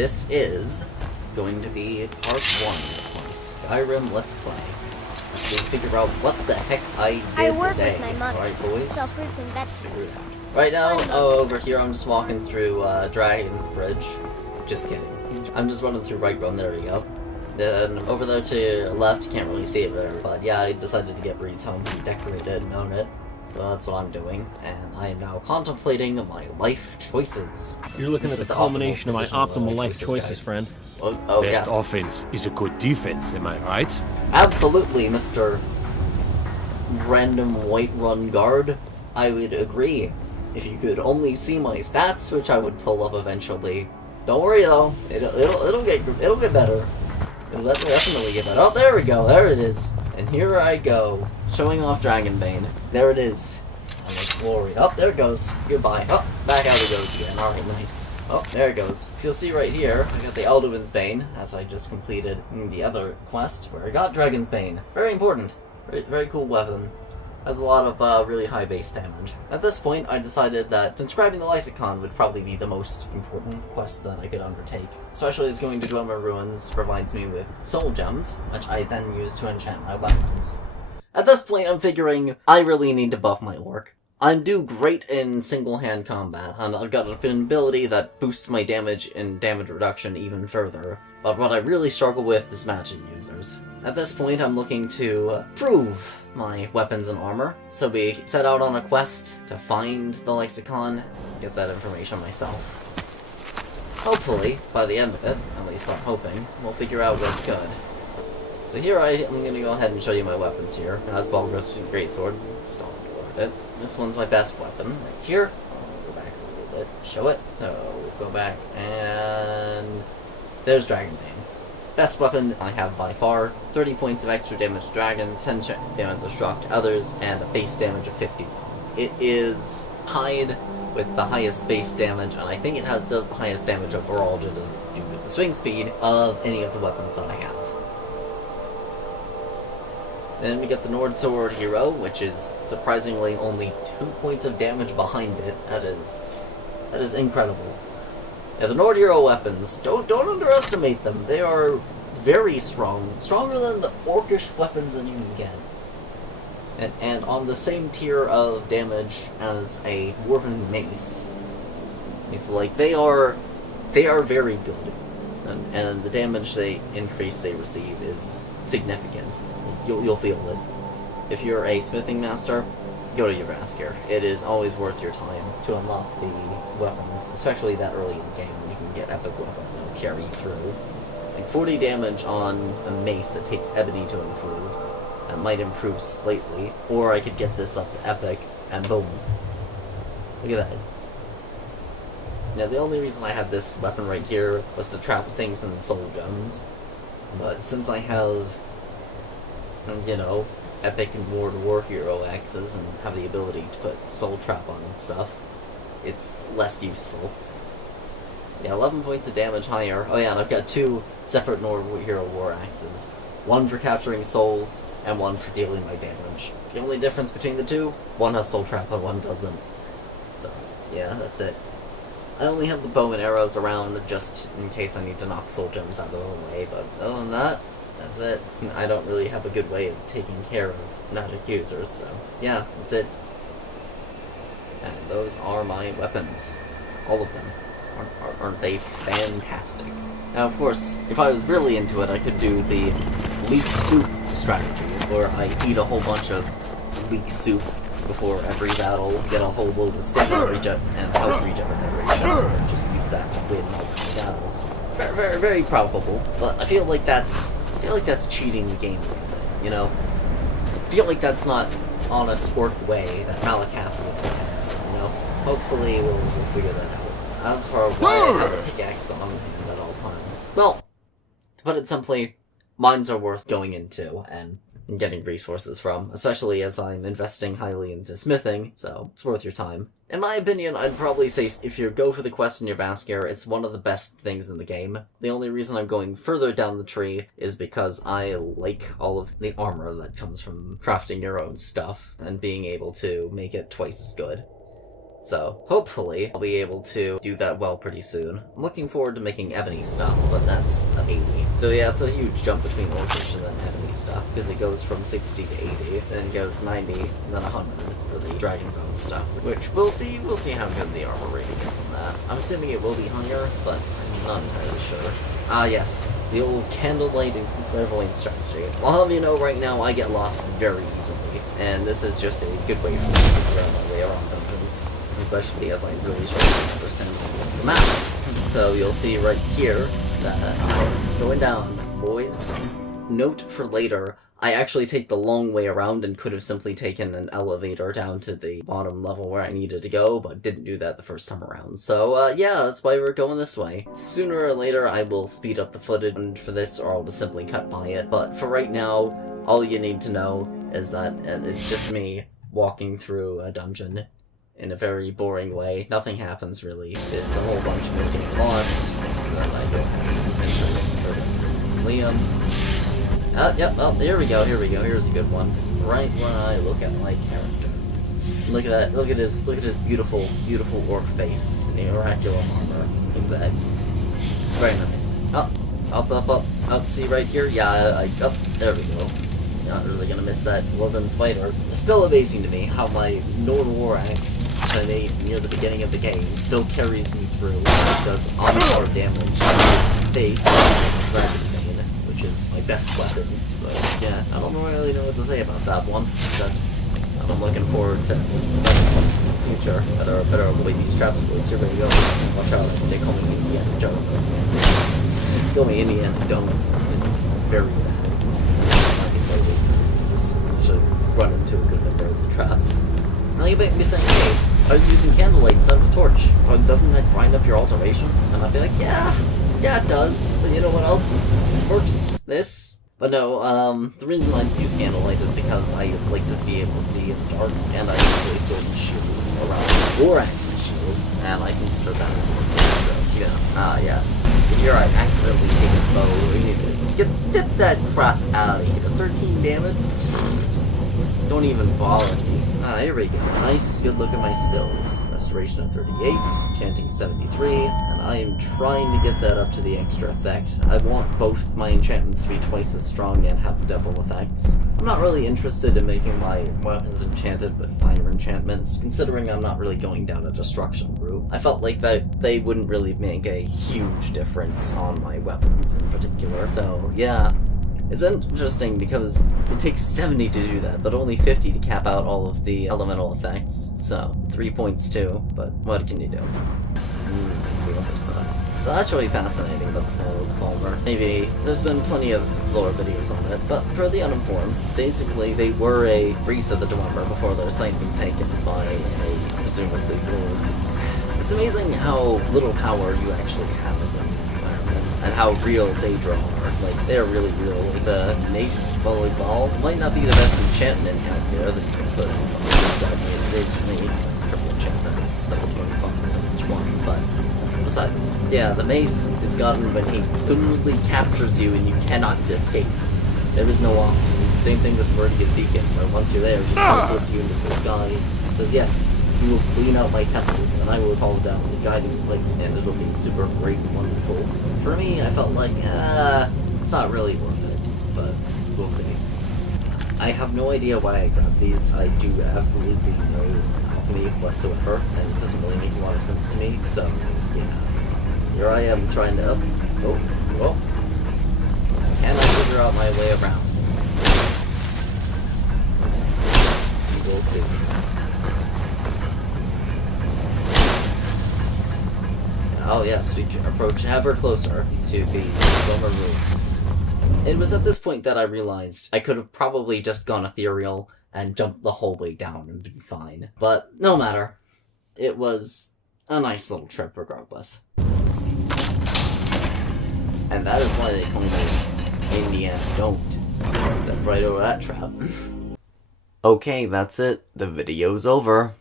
this is going to be part 1 of my Skyrim Let's Play. Let's figure out what the heck I did I work today. with my mother. Alright, boys? Sell fruits and vegetables. Right now, over here, I'm just walking through Dragon's Bridge. Just kidding. I'm just running through Whiterun, there we go. Then over there to your left, you can't really see it there, but yeah, I decided to get Bree's home to be decorated and own it. So that's what I'm doing, and I am now contemplating my life choices. You're looking at the culmination of my optimal life choices, friend. Oh, Best yes. offense is a good defense, am I right? Absolutely, Mr. Random Whiterun Guard. I would agree. If you could only see my stats, which I would pull up eventually. Don't worry though, it'll get better. It'll definitely get better. Oh, there we go, there it is. And here I go, showing off Dragonbane. There it is. And its glory. Oh, there it goes. Goodbye. Oh, back out it goes again. Alright, nice. Oh, there it goes. You'll see right here, I got the Alduin's Bane, as I just completed the other quest, where I got Dragon's Bane. Very important. Very cool weapon. Has a lot of really high base damage. At this point, I decided that inscribing the Lexicon would probably be the most important quest that I could undertake. Especially as going to Dwemer Ruins provides me with soul gems, which I then use to enchant my weapons. At this point, I'm figuring I really need to buff my orc. I do great in single-hand combat, and I've got an ability that boosts my damage and damage reduction even further, but what I really struggle with is magic users. At this point, I'm looking to prove my weapons and armor, so we set out on a quest to find the Lexicon, get that information myself. Hopefully, by the end of it, at least I'm hoping, we'll figure out what's good. So here I'm going to go ahead and show you my weapons here. That's Balgros Greatsword, still worth it. This one's my best weapon, right here. I'll go back a little bit, show it. So, go back, and there's Dragonbane. Best weapon I have by far. 30 points of extra damage to dragons, 10 damage to shock to others, and a base damage of 50. It is tied with the highest base damage, and I think it does the highest damage overall due to the swing speed of any of the weapons that I have. Then we get the Nord Sword Hero, which is surprisingly only 2 points of damage behind it. That is incredible. Yeah, the Nord Hero weapons, don't underestimate them. They are very strong. Stronger than the orcish weapons that you can get. And on the same tier of damage as a Dwarven Mace. Like, they are very good. And the damage they receive is significant. You'll feel it. If you're a smithing master, go to Yggdrasil. It is always worth your time to unlock the weapons, especially that early in the game when you can get epic weapons that will carry through. Like 40 damage on a mace that takes ebony to improve. That might improve slightly, or I could get this up to epic, and boom. Look at that. Now the only reason I had this weapon right here was to trap things in soul gems, but since I have, you know, epic and war hero axes and have the ability to put soul trap on and stuff, it's less useful. Yeah, 11 points of damage higher. Oh yeah, and I've got 2 separate Nord Hero war axes. One for capturing souls, and one for dealing my damage. The only difference between the two, one has soul trap and one doesn't. So, yeah, that's it. I only have the bow and arrows around just in case I need to knock soul gems out of the way, but other than that, that's it. I don't really have a good way of taking care of magic users, so yeah, that's it. And those are my weapons. All of them. Aren't they fantastic? Now, of course, if I was really into it, I could do the leek soup strategy, where I eat a whole bunch of leek soup before every battle, get a whole load of stamina and health regeneration, and just use that to win multiple battles. Very, very probable, but I feel like that's cheating the game a little bit, you know? I feel like that's not honest orc way that Malakath would look at it, you know? Hopefully we'll figure that out. As for why I have a pickaxe on hand at all times. Well, to put it simply, mines are worth going into and getting resources from, especially as I'm investing highly into smithing, so it's worth your time. In my opinion, I'd probably say if you go for the quest in your Vaskir, it's one of the best things in the game. The only reason I'm going further down the tree is because I like all of the armor that comes from crafting your own stuff and being able to make it twice as good. So, hopefully, I'll be able to do that well pretty soon. I'm looking forward to making ebony stuff, but that's a 80. So yeah, it's a huge jump between orcish and then ebony stuff, because it goes from 60 to 80, then it goes 90, and then 100 for the dragon bone stuff, which we'll see how good the armor rating is on that. I'm assuming it will be higher, but I'm not entirely sure. Ah yes, the old candlelight and clairvoyant strategy. I'll have you know right now I get lost very easily, and this is just a good way for me to figure out my way around dungeons, especially as I really struggle to understand the maps. So you'll see right here that I'm going down, boys. Note for later, I actually take the long way around and could have simply taken an elevator down to the bottom level where I needed to go, but didn't do that the first time around. So, yeah, that's why we're going this way. Sooner or later, I will speed up the footage for this, or I'll just simply cut by it. But for right now, all you need to know is that it's just me walking through a dungeon in a very boring way. Nothing happens, really. It's a whole bunch of me getting lost, and then I go and Liam. Yep, oh, here we go, here's a good one. Right when I look at my character. Look at that, look at his beautiful, beautiful orc face. The oracular armor. Look at that. Very nice. Up, see right here? Yeah, there we go. Not really gonna miss that dwarven spider. It's still amazing to me how my Nord War axe that I made near the beginning of the game still carries me through. It does encore damage to his face, which is my best weapon. So yeah, I don't really know what to say about that one. But I'm looking forward to the future. Better avoid these travel boys. Here we go. Watch out, they call me Indiana Jones. They call me Indiana Jones. Very bad. Should run into a good number of the traps. Now you might be saying, hey, I was using candlelight instead of a torch. Well, doesn't that grind up your alteration? And I'd be like, yeah, it does. But you know what else works? This. But no, the reason I use candlelight is because I like to be able to see in the dark, and I use a sword and shield around the war axe and shield, and I consider that important. So, yeah. Yes. Here I accidentally take his bow. We need to get that crap out of here. 13 damage? Don't even bother me. Here we go. Nice, good look at my stills. Restoration of 38, enchanting 73, and I am trying to get that up to the extra effect. I want both my enchantments to be twice as strong and have double effects. I'm not really interested in making my weapons enchanted with fire enchantments, considering I'm not really going down a destruction route. I felt like that they wouldn't really make a huge difference on my weapons in particular, so yeah. It's interesting because it takes 70 to do that, but only 50 to cap out all of the elemental effects, so 3 points too, but what can you do? So that's really fascinating about the Fall of the Falmer. Maybe there's been plenty of lore videos on it, but for the uninformed, basically they were a priest of the Dwemer before their site was taken by a presumably lord. It's amazing how little power you actually have in them. And how real they draw are. Like, they're really real. Like, the Mace Volleyball might not be the best enchantment out there that you can put in something like that. It is Mace, that's triple enchantment, double 25% each one, but that's beside the point. Yeah, the Mace is gotten when he literally captures you and you cannot escape. There is no off. Same thing with Meridia's Beacon, where once you're there, it just teleports you into the sky and says, yes, you will clean out my temple, and I will call down the guiding light, and it'll be super great and wonderful. For me, I felt like, it's not really worth it, but we'll see. I have no idea why I grabbed these. I do absolutely no alchemy whatsoever, and it doesn't really make a lot of sense to me, so, yeah. Here I am trying to, can I figure out my way around? We'll see. Oh yes, we approach ever closer to the Dwemer ruins. It was at this point that I realized I could have probably just gone ethereal and jumped the whole way down and been fine. But no matter. It was a nice little trip regardless. And that is why they call me Indiana Don't. Step right over that trap. Okay, that's it. The video's over.